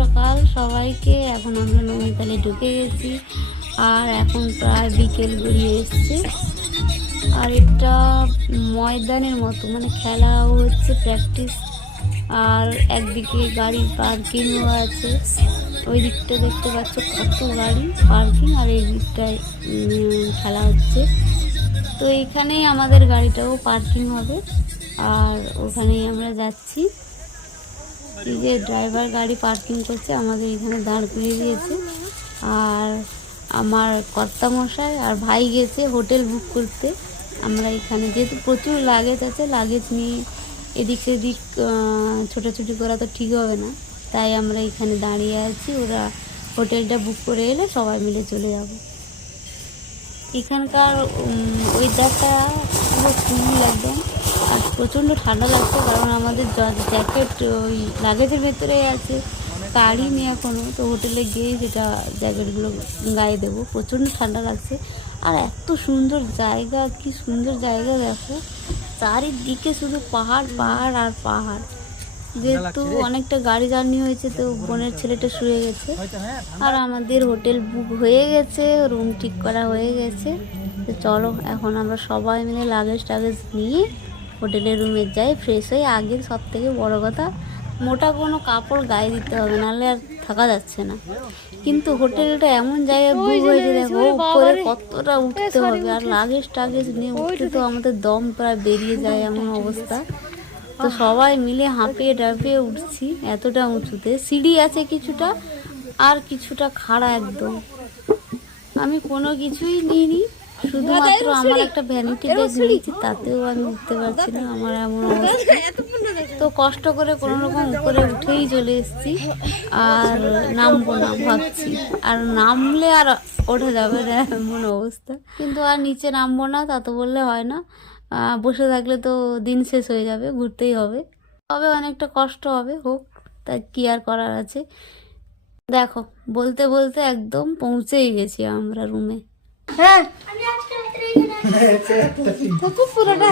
সকাল সবাইকে। এখন আমরা নৈনিতালে ঢুকে গেছি আর এখন প্রায় বিকেল গড়িয়ে এসছে। আর এটা ময়দানের মতো, মানে খেলাও হচ্ছে, প্র্যাকটিস। আর একদিকে গাড়ির পার্কিংও আছে, ওই দিকটা দেখতে পাচ্ছ কত গাড়ি পার্কিং, আর এই দিকটায় খেলা হচ্ছে। তো এইখানেই আমাদের গাড়িটাও পার্কিং হবে আর ওখানেই আমরা যাচ্ছি। এই যে ড্রাইভার গাড়ি পার্কিং করছে, আমাদের এখানে দাঁড় করিয়ে দিয়েছে। আর আমার কর্তামশাই আর ভাই গেছে হোটেল বুক করতে। আমরা এখানে যেহেতু প্রচুর লাগেজ আছে, লাগেজ নিয়ে এদিক সেদিক ছোটাছুটি করা তো ঠিক হবে না, তাই আমরা এখানে দাঁড়িয়ে আছি। ওরা হোটেলটা বুক করে এলে সবাই মিলে চলে যাব। এখানকার ওয়েদারটা পুরো কুল একদম, আর প্রচণ্ড ঠান্ডা লাগছে, কারণ আমাদের জ্যাকেট ওই লাগেজের ভেতরে আছে, কাড়িনি এখনও। তো হোটেলে গিয়ে সেটা জ্যাকেটগুলো গায়ে দেবো। প্রচণ্ড ঠান্ডা লাগছে। আর এত সুন্দর জায়গা, কি সুন্দর জায়গা দেখো, চারিদিকে শুধু পাহাড় পাহাড় আর পাহাড়। যেহেতু অনেকটা গাড়ি জার্নি হয়েছে, তো বোনের ছেলেটা শুয়ে গেছে। আর আমাদের হোটেল বুক হয়ে গেছে, রুম ঠিক করা হয়ে গেছে। তো চলো এখন আমরা সবাই মিলে লাগেজ টাগেজ নিয়ে হোটেলের রুমে যাই, ফ্রেশ হয়ে। আগে সব থেকে বড় কথা, মোটা কোনো কাপড় গায়ে দিতে হবে, নাহলে আর থাকা যাচ্ছে না। কিন্তু হোটেলটা এমন জায়গায় বুক হয়েছে, দেখো উপরে কতটা উঠতে হবে, আর লাগেজ টাগেজ নিয়ে উঠতে তো আমাদের দম প্রায় বেরিয়ে যায়, এমন অবস্থা। তো সবাই মিলে হাঁপিয়ে ডাঁপিয়ে উঠছি, এতটা উঁচুতে। সিঁড়ি আছে কিছুটা, আর কিছুটা খাড়া একদম। আমি কোনো কিছুই নিইনি, শুধুমাত্র আমার একটা ভ্যানিটি ব্যাগ নিয়েছি, তাতেও আমি উঠতে পারছি না, আমার এমন অবস্থা। তো কষ্ট করে কোনো রকম উপরে উঠেই চলে এসেছি, আর নামবো না ভাবছি। আর নামলে আর ওঠা যাবে না, এমন অবস্থা। কিন্তু আর নিচে নামবো না, তা তো বললে হয় না। বসে থাকলে তো দিন শেষ হয়ে যাবে, ঘুরতেই হবে। তবে অনেকটা কষ্ট হবে, হোক, তাই কি আর করার আছে। দেখো বলতে বলতে একদম পৌঁছেই গেছি আমরা রুমে। হ্যাঁ পুরোটা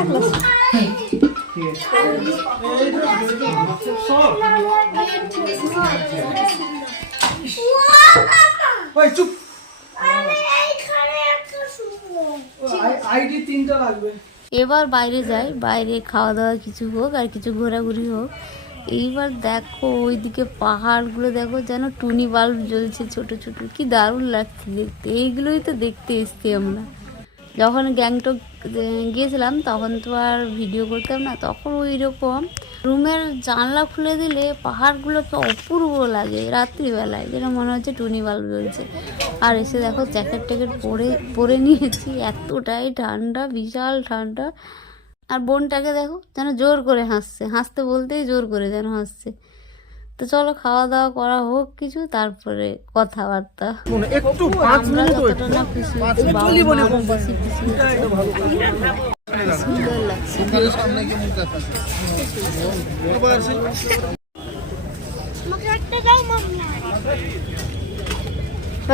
এবার বাইরে যাই, বাইরে খাওয়া দাওয়া কিছু হোক আর কিছু ঘোরাঘুরি হোক। এইবার দেখো ওইদিকে পাহাড়গুলো দেখো, যেন টুনি বাল্ব জ্বলছে ছোট ছোট, কি দারুণ লাগছে দেখতে। এইগুলোই তো দেখতে এসছি আমরা। যখন গ্যাংটক গিয়েছিলাম তখন তো আর ভিডিও করতাম না, তখন ওই রকম রুমের জানলা খুলে দিলে পাহাড়গুলোকে অপূর্ব লাগে রাত্রিবেলায়, যেন মনে হচ্ছে টুনি বাল্ব জ্বলছে। আর এসে দেখো জ্যাকেট ট্যাকেট পরে নিয়েছি, এতটাই ঠান্ডা, বিশাল ঠান্ডা। আর বোনটাকে দেখো যেন জোর করে হাসছে, হাসতে বলতেই জোর করে যেন হাসছে। তো চলো খাওয়া দাওয়া করা হোক কিছু, তারপরে কথাবার্তা। আমরা যতটা না খুশি হচ্ছি, বাবা মা বেশি খুশি হচ্ছে। সুন্দর লাগছে।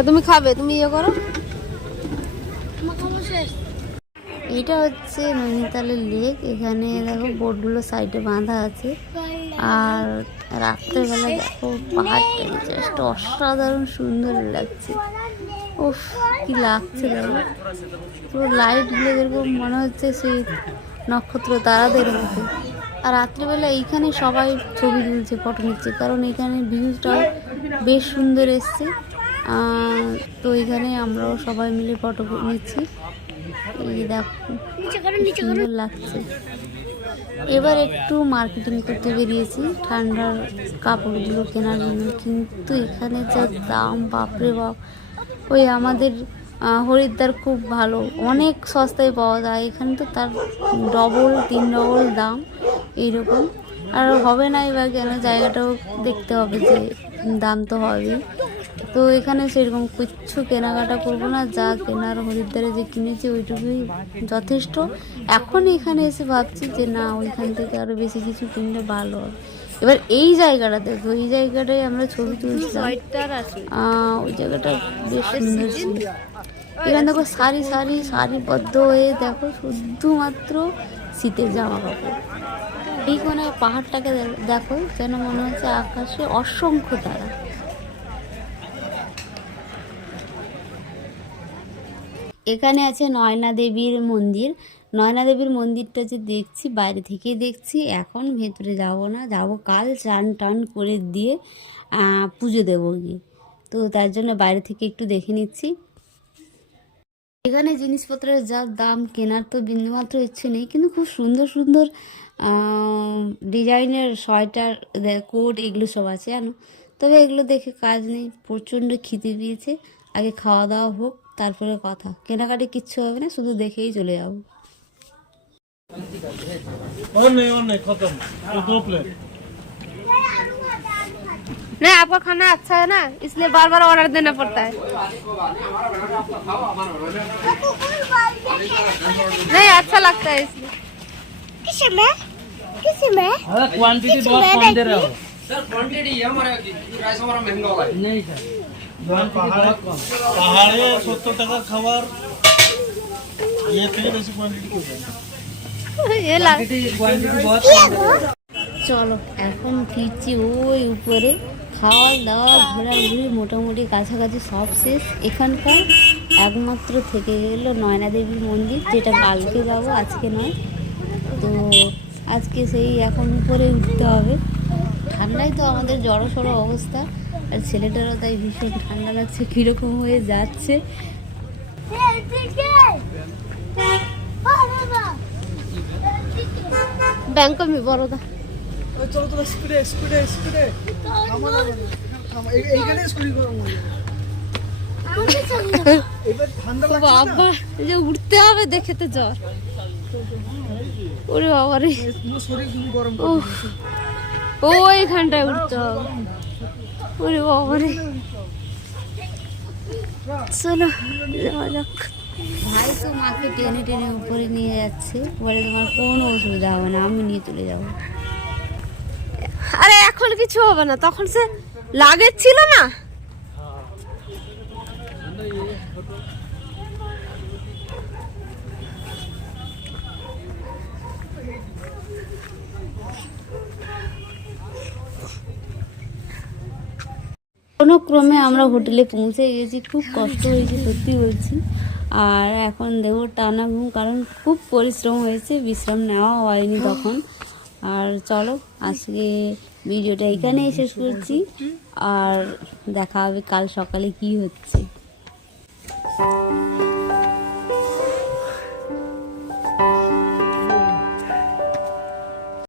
তুমি খাবে, তুমি ইয়ে করো। এটা হচ্ছে নৈনিতালের লেক। এখানে দেখো বোটগুলো সাইডে বাঁধা আছে। আর রাত্রেবেলা দেখো পাহাড়টা জাস্ট অসাধারণ সুন্দর লাগছে। উফ কি লাগছে দেখো, পুরো লাইটগুলো যেরকম মনে হচ্ছে সেই নক্ষত্র তারাদের মতো। আর রাত্রিবেলা এইখানে সবাই ছবি তুলছে, ফটো নিচ্ছে, কারণ এখানে ভিউজটাও বেশ সুন্দর এসছে। তো এখানে আমরাও সবাই মিলে ফটো নিচ্ছি। এই দেখো সুন্দর লাগছে। এবার একটু মার্কেটিং করতে বেরিয়েছি ঠান্ডার কাপড়গুলো কেনার জন্য, কিন্তু এখানে যা দাম, বাপরে বাপ। ওই আমাদের হরিদ্বার খুব ভালো, অনেক সস্তায় পাওয়া যায়, এখানে তো তার ডবল 3 ডবল দাম এইরকম। আর হবে না এবার কেন, জায়গাটাও দেখতে হবে, যে দাম তো হবেই। তো এখানে সেরকম কিচ্ছু কেনাকাটা করবো না, যা কেনার হরিদ্বারে যে কিনেছি ওইটুকুই যথেষ্ট। এখন এখানে এসে ভাবছি যে না, ওইখান থেকে আরও বেশি কিছু কিনলে ভালো হবে। এবার এই জায়গাটা দেখো, এই জায়গাটায় আমরা ছবি তুলছিলাম, ওই জায়গাটা বেশ সুন্দর ছিল। এখানে দেখো সারি সারি সারিবদ্ধ হয়ে দেখো শুধুমাত্র শীতের জামা কাপড়। এই কোণে পাহাড়টাকে দেখো, যেন মনে হচ্ছে আকাশে অসংখ্য তারা। এখানে আছে নয়না দেবীর মন্দির। নয়না দেবীর মন্দিরটা যে দেখছি বাইরে থেকেই দেখছি, এখন ভেতরে যাব না, যাব কাল চান টান করে দিয়ে পুজো দেবো গিয়ে। তো তার জন্য বাইরে থেকে একটু দেখে নিচ্ছি। এখানে জিনিসপত্রের যা দাম, কেনার তো বিন্দুমাত্র ইচ্ছে নেই, কিন্তু খুব সুন্দর সুন্দর ডিজাইনের সোয়েটার, কোট এগুলো সব আছে জানো। তবে এগুলো দেখে কাজ নেই, প্রচণ্ড খিদে পেয়েছে। আগে খাওয়া দাওয়া হোক, তারপরে কথা। কেনাকাটি কিচ্ছু হবে না, শুধু দেখেই চলে যাবো। और नहीं खत्म ये 2 प्लेट। नहीं, आपका खाना अच्छा है ना, इसलिए बार बार ऑर्डर देना पड़ता है। नहीं, अच्छा लगता है इसलिए। किसी में अरे क्वांटिटी बहुत कम दे रहे हो सर। क्वांटिटी है हमारे राइस हमारा महंगा होगा नहीं सर। पहाड़े 70 টাকার খাবার ये থেকে বেশি কোয়ান্টিটি কি হবে? ये ला क्वांटिटी बहुत চলো এখন ফিরছি ওই উপরে। খাওয়া দাওয়া ঘোরাঘুরি মোটামুটি কাছাকাছি সব শেষ। এখানকার একমাত্র থেকে গেল নয়না দেবীর মন্দির, যেটা কালকে যাবো, আজকে নয়। তো আজকে সেই এখন উপরে উঠতে হবে। ঠান্ডায় তো আমাদের জড়সড় অবস্থা, আর ছেলেটারও তাই ভীষণ ঠান্ডা লাগছে, কীরকম হয়ে যাচ্ছে। बैंक में बड़ौदा। চলো তো স্পিডে স্পিডে স্পিডে থামা এইখানে স্কুল করব এবার ঠান্ডা লাগছে না। বাবা এই যে উঠতে হবে দেখে তো জ্বর। ওরে বাবা রে, পুরো শরীর খুব গরম ওইখানটায় উঠতে হবে। ওরে বাবা রে, চলো যাওয়া যাক। ভাই তো মাকে টেনে টেনে উপরে নিয়ে যাচ্ছে, বলে তোমার কোনো অসুবিধা হবে না, আমি নিয়ে চলে যাবো। আরে এখন কিছু হবে না, তখন সে লাগেজ ছিল না। কোনো ক্রমে আমরা হোটেলে পৌঁছে গেছি। খুব কষ্ট হয়েছে সত্যি বলছি। আর এখন দেবো টানা ঘুম, কারণ খুব পরিশ্রম হয়েছে, বিশ্রাম নেওয়া হয়নি তখন। আর চলো আজকে ভিডিওটা এখানেই শেষ করছি, আর দেখা হবে কাল সকালে কি হচ্ছে।